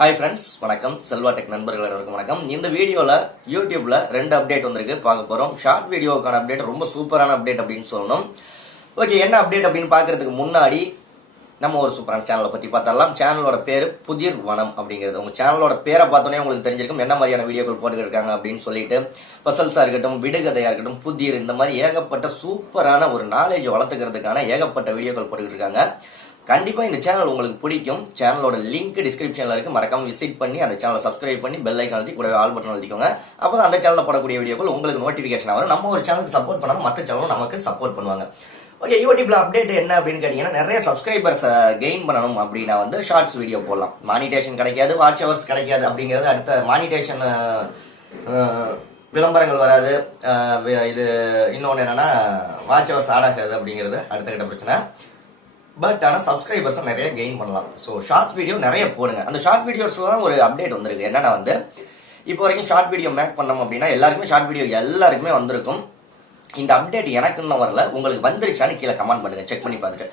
Hi friends, வணக்கம். Selva tech நண்பர்கள் அனைவருக்கும் வணக்கம். இந்த வீடியோவில் யூடியூப்ல 2 அப்டேட் வந்திருக்கு, பார்க்க போகிறோம். ஷார்ட் வீடியோக்கான அப்டேட் ரொம்ப சூப்பரான அப்டேட் அப்படின்னு சொல்லணும். ஓகே, என்ன அப்டேட் அப்படின்னு பார்க்கறதுக்கு முன்னாடி நம்ம ஒரு சூப்பரான சேனலை பற்றி பார்த்தரலாம். சேனலோட பேர் புதிர் வனம் அப்படிங்கிறது. உங்கள் சேனலோட பேரை பார்த்தோன்னே உங்களுக்கு தெரிஞ்சிருக்கும் என்ன மாதிரியான வீடியோக்கள் போட்டுக்கிட்டு இருக்காங்க அப்படின்னு சொல்லிட்டு. பசல்ஸாக இருக்கட்டும், விடுகதையாக இருக்கட்டும், புதிர், இந்த மாதிரி ஏகப்பட்ட சூப்பரான ஒரு நாலேஜ் வளர்த்துக்கிறதுக்கான ஏகப்பட்ட வீடியோக்கள் போட்டுக்கிட்டு இருக்காங்க. கண்டிப்பா இந்த சேனல் உங்களுக்கு பிடிக்கும். சேனலோட லிங்க் டிஸ்கிரிப்ஷன்ல இருக்கு, மறக்காம விசிட் பண்ணி அந்த சேனலை சப்ஸ்கிரைப் பண்ணி பெல் ஐக்கான் அழுத்தி கூடவே ஆல் பட்டன் அழுத்திக்கோங்க. அப்பதான் அந்த சேனல்ல போடக்கூடிய வீடியோக்கள் உங்களுக்கு நோட்டிபிகேஷன் வரும். நம்ம ஒரு சேனலுக்கு சப்போர்ட் பண்ணாலும் மற்ற சேனலும் நமக்கு சப்போர்ட் பண்ணுவாங்க. ஓகே, யூடியூப்ல அப்டேட் என்ன அப்படின்னு கேட்டீங்கன்னா, நிறைய சப்ஸ்கிரைபர்ஸ் கெயின் பண்ணணும் அப்படின்னா வந்து ஷார்ட்ஸ் வீடியோ போடலாம். மானிட்டேஷன் கிடைக்காது, வாட்ச் ஹவர்ஸ் கிடைக்காது அப்படிங்கிறது அடுத்த மானிட்டேஷன் விளம்பரங்கள் வராது. இது இன்னொன்று என்னன்னா வாட்ச் ஹவர்ஸ் ஆட் ஆகாது அப்படிங்கிறது அடுத்த கிட்ட பிரச்சனை. பட் ஆனால் சப்ஸ்கிரைபர்ஸ் நிறைய கெயின் பண்ணலாம். ஸோ ஷார்ட் வீடியோ நிறைய போடுங்க. அந்த ஷார்ட் வீடியோஸ்லாம் ஒரு அப்டேட் வந்திருக்கு. என்னன்னா வந்து இப்போ வரைக்கும் ஷார்ட் வீடியோ மேக் பண்ணோம் அப்படின்னா எல்லாருக்குமே ஷார்ட் வீடியோ எல்லாருக்குமே வந்திருக்கும். இந்த அப்டேட் எனக்கு இன்னும் வரல, உங்களுக்கு வந்துருச்சான்னு கீழே கமெண்ட் பண்ணுங்க, செக் பண்ணி பார்த்துட்டு.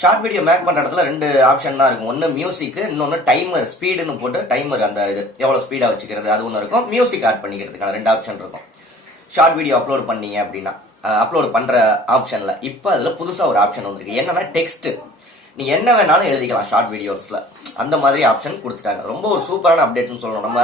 ஷார்ட் வீடியோ மேக் பண்ற இடத்துல 2 ஆப்ஷன் தான் இருக்கும். ஒன்று மியூசிக், இன்னொன்று டைமர், ஸ்பீடுன்னு போட்டு டைமர், அந்த இது எவ்வளோ ஸ்பீடாக வச்சுக்கிறது அது ஒன்று இருக்கும். மியூசிக் ஆட் பண்ணிக்கிறதுக்கான 2 ஆப்ஷன் இருக்கும். ஷார்ட் வீடியோ அப்லோட் பண்ணீங்க அப்படின்னா அப்லோட் பண்ற ஆப்ஷன்ல இப்போ அதுல புதுசா ஒரு ஆப்ஷன் வந்திருக்கு. என்னன்னா டெக்ஸ்ட், நீ என்ன வேணாலும் எழுதிக்கலாம் ஷார்ட் வீடியோஸ்ல. அந்த மாதிரி ஆப்ஷன் கொடுத்துட்டாங்க. ரொம்ப ஒரு சூப்பரான அப்டேட்னு சொல்லணும். நம்ம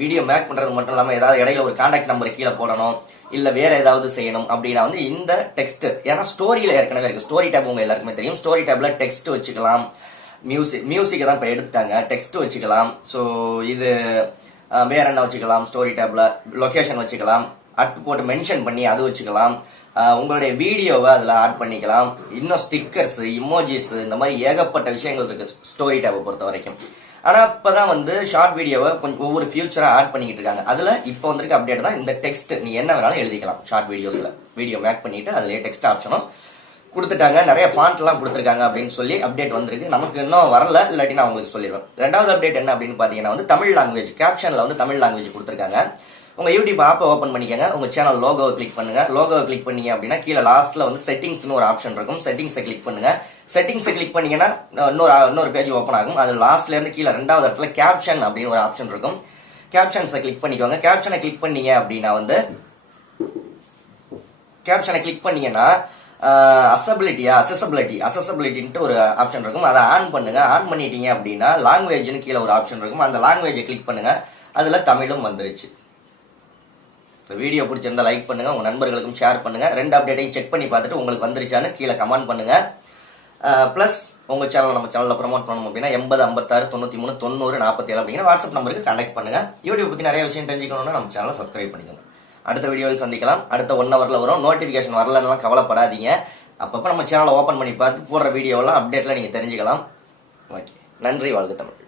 வீடியோ மேக் பண்றது மட்டும் இல்லாமல் ஏதாவது இடையில ஒரு கான்டாக்ட் நம்பர் கீழே போடணும், இல்ல வேற ஏதாவது செய்யணும் அப்படின்னா வந்து இந்த டெக்ஸ்ட், ஏன்னா ஸ்டோரியில ஏற்கனவே இருக்கு. ஸ்டோரி டேப் உங்க எல்லாருக்குமே தெரியும். ஸ்டோரி டேப்ல டெக்ஸ்ட் வச்சுக்கலாம். மியூசிக் தான் இப்போ எடுத்துட்டாங்க, டெக்ஸ்ட் வச்சுக்கலாம். ஸோ இது வேற என்ன வச்சுக்கலாம், ஸ்டோரி டேப்ல லொகேஷன் வச்சுக்கலாம், அட் போட்டு மென்ஷன் பண்ணி அது வச்சுக்கலாம். உங்களுடைய வீடியோவை அதில் ஆட் பண்ணிக்கலாம். இன்னும் ஸ்டிக்கர்ஸ், இமோஜிஸ், இந்த மாதிரி ஏகப்பட்ட விஷயங்கள் இருக்கு ஸ்டோரி டேப்பை பொறுத்த வரைக்கும். ஆனால் இப்போதான் வந்து ஷார்ட் வீடியோவை கொஞ்சம் ஒவ்வொரு ஃபியூச்சராக ஆட் பண்ணிக்கிட்டு இருக்காங்க. அதில் இப்போ வந்திருக்க அப்டேட் தான் இந்த டெக்ஸ்ட். நீ என்ன வேணாலும் எழுதிக்கலாம் ஷார்ட் வீடியோஸில். வீடியோ மேக் பண்ணிட்டு அதுலேயே டெக்ஸ்ட் ஆப்ஷனும் கொடுத்துட்டாங்க. நிறைய ஃபாண்ட்லாம் கொடுத்துருக்காங்க அப்படின்னு சொல்லி அப்டேட் வந்திருக்கு. நமக்கு இன்னும் வரல, இல்லாட்டி நான் உங்களுக்கு சொல்லிடுவேன். 2வது அப்டேட் என்ன அப்படின்னு பார்த்தீங்கன்னா வந்து தமிழ் லாங்குவேஜ். கேப்ஷனில் வந்து தமிழ் லாங்குவேஜ் கொடுத்துருக்காங்க. உங்க யூடியூப் ஆப்பை ஓப்பன் பண்ணிக்கங்க. உங்க சேனல் லோகோவை கிளிக் பண்ணுங்க. லோகோவை கிளிக் பண்ணீங்க அப்படின்னா கீழே லாஸ்ட்ல வந்து செட்டிங்ஸ்னு ஒரு ஆப்ஷன் இருக்கும். செட்டிங்ஸை கிளிக் பண்ணுங்க. செட்டிங்ஸை கிளிக் பண்ணீங்கன்னா இன்னொரு பேஜ் ஓப்பன் ஆகும். அது லாஸ்ட்ல இருந்து கீழே 2வது இடத்துல கேப்ஷன் அப்படின்னு ஒரு ஆப்ஷன் இருக்கும். கேப்ஷன்ஸை கிளிக் பண்ணிக்கோங்க. கேப்ஷனை கிளிக் பண்ணீங்க அப்படின்னா வந்து கேப்ஷனை கிளிக் பண்ணீங்கன்னா அசசபிலிட்டின்ட்டு ஒரு ஆப்ஷன் இருக்கும். அதை ஆன் பண்ணுங்க. ஆன் பண்ணிட்டீங்க அப்படின்னா லாங்குவேஜ்னு கீழே ஒரு ஆப்ஷன் இருக்கும். அந்த லாங்குவேஜை கிளிக் பண்ணுங்க. அதுல தமிழும் வந்துருச்சு. வீடியோ பிடிச்சிருந்தா லைக் பண்ணுங்க, உங்க நண்பர்களுக்கும் ஷேர் பண்ணுங்க. 2 அப்டேட்டையும் செக் பண்ணி பார்த்துட்டு உங்களுக்கு வந்துருச்சான்னு கீழே கமெண்ட் பண்ணுங்க. பிளஸ் உங்க சேனல் நம்ம சேனல்ல ப்ரமோட் பண்ணணும் அப்படின்னா 80 56 93 90 47 அப்படிங்கிற வாட்ஸ்அப் நம்பருக்கு கான்டாக்ட் பண்ணுங்க. யூடியூப் பத்தி நிறைய விஷயம் தெரிஞ்சுக்கணும்னா நம்ம சேனலை சப்ஸ்கிரைப் பண்ணிக்கோங்க. அடுத்த வீடியோவில் சந்திக்கலாம். அடுத்த 1 ஹவர்ல வரும். நோட்டிபிகேஷன் வரலன்னா கவலைப்படாதீங்க. அப்பப்போ நம்ம சேனலை ஓப்பன் பண்ணி பார்த்து போடுற வீடியோலாம் அப்டேட்ல நீங்க தெரிஞ்சுக்கலாம். ஓகே, நன்றி. வாழ்க தமிழ்.